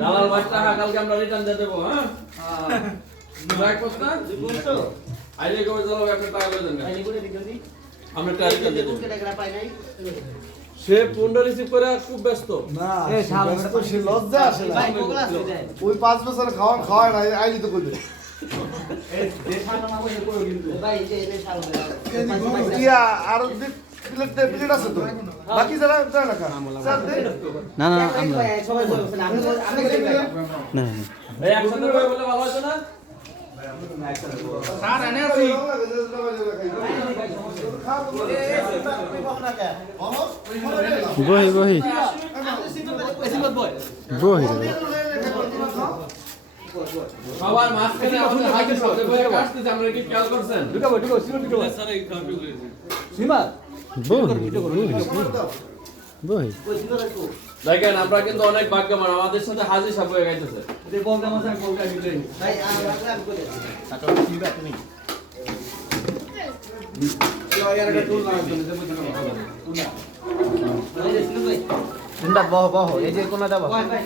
দালাল ভাই টাকা কালকে আমরা রিটার্ন দিয়ে দেবো। হ্যাঁ আইলে কবে চলো একটা টাকা দেন না আমরা টাকা রিটার্ন দিয়ে দেবো। সে ফোনটা রিসিভ করে খুব ব্যস্ত না সে লজ্জা আসে না ওই 5 বছর খাওয়ায় না আইলি তো করবে আর প্লেট আছে তো বাকি যারা না খা না না আমরা না এই একসাথে বলে ভালো হতো না স্যার এনে আছি বহি বহি বহি সবার মাঝখানে আমাদের হাতে শব্দ করে কাটতেছে আমরা কি খেয়াল করছেন ঢুকাবো সিমেন্ট ঢুকাবো স্যার এই খাওয়া ঢুকে সীমা বহি বহি দেখেন আমরা কিন্তু অনেক ভাগ্যবান আমাদের সাথে হাজির সাহেব হয়ে গেছে এই বলতে আমার সাথে বলতে দিলে ভাই আর করে আচ্ছা ঠিক আছে তুমি ইয়ার একটা টুল লাগবে যে বুঝতে পারো না বহ এই যে কোনা দাও ভাই ভাই